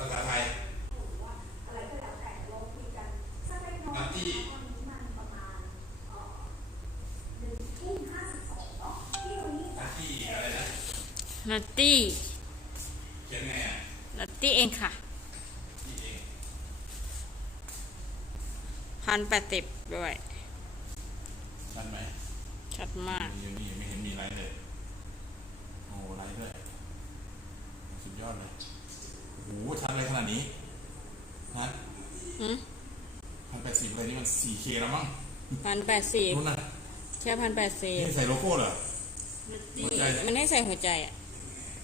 ภาษาไทยอะไรก็แล้วแต่เราคุยกันสักเล็กน้อยนัตตี้ตอนนี้มันประมาณเอ่อหนึ่งทุ่มห้าสิบสองเนาะที่ตรงนี้นัตตี้อะไรนะนัตตี้เขียนไงอะนัตตี้เองค่ะนี่เองพันแปดสิบด้วยชัดไหมชัดมากยังมีไม่เห็นมีไลท์เลย โอ้ไลท์ด้วย สุดยอดเลย โอ้โหชัดเลยขนาดนี้นะหืมพันแปดสิบเลยนี่มัน 4K แล้วมั้งพันแปดสิบนู่นน่ะแค่พันแปดสิบนี่ใส่โลโก้เหรอ หัวใจ มันให้ใส่หัวใจอะ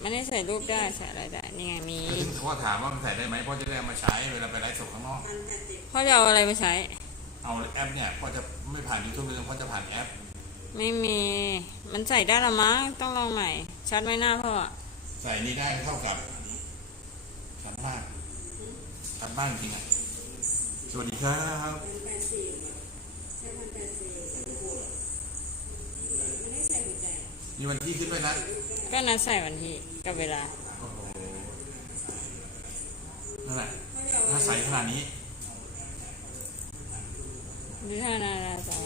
มันให้ใส่รูปได้ใส่อะไรได้ นี่ไงมีซึ่งเขาถามว่ามันใส่ได้ไหมพ่อจะได้เอามาใช้เวลาไปไลฟ์สดข้างนอก พ่อจะเอาอะไรมาใช้ เอาแอปเนี่ยพ่อจะไม่ผ่านยูทูบเลยพ่อจะผ่านแอป ไม่มี มันใส่ได้ละมั้ง ต้องลองใหม่ ชัดไหมหน้าพ่ออะใส่นี่ได้เท่ากับ ชัดมากชัดมากจริงๆอะสวัสดีครับมีวันที่ขึ้นไปนะ ก็นัดใส่วันที่กับเวลาโอ้โหนั่นแหละถ้าใส่ขนาดนี้ดูท่านานาสา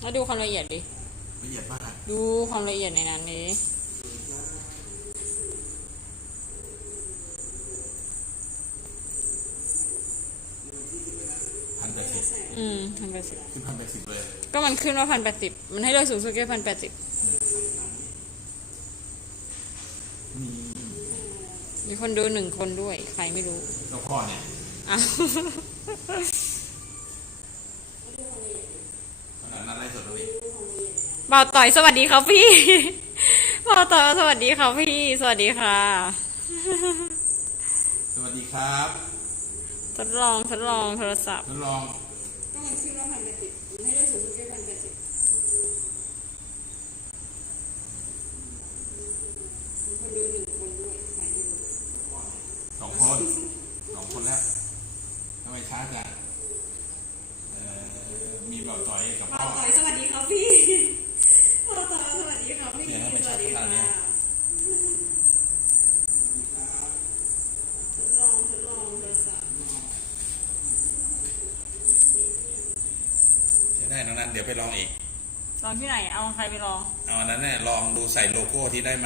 แล้วดูความละเอียดดิ ละเอียดมาก ดูความละเอียดในนั้นดิพันแปดสิบอืมพันแปดสิบขึ้นพันแปดสิบเลย ก็มันขึ้นว่าพันแปดสิบมันให้เลือกสูงสุดแค่พันแปดสิบมีมีคนดูหนึ่งคนด้วย ใครไม่รู้ แล้วพ่อเนี่ย อ้าว ขนาดนั้นไลฟ์สดเลย บ่าวต่อยสวัสดีครับพี่บ่าวต่อยสวัสดีครับพี่ สวัสดีค่ะ สวัสดีครับ ทดลองทดลองโทรศัพท์ ทดลองก็มันขึ้นว่าพันแปดสิบมันให้เลือกสูงสุดแค่พันแปดสิบมีคนดูหนึ่งคนด้วยใครไม่รู้สองคนสองคนแล้วทำไมช้าจังเอ่อมีเบาต่อยกับบ่าพ่อวต่อยสวัสดีครับพี่ บ่าวต่อยสวัสดีครับพี่ เสียงทำไม ส ชั วั ด สดี ขนา ค่ะ ดเนี้ย ทดลองทดลองโทรศัพท์ ใช้ ได้นะนั้น เดี๋ยวไปลองอีก ลองที่ไหน เอาใครไปลอง เอาอันนั้นเนี่ยลองดูใส่โลโก้ที่ได้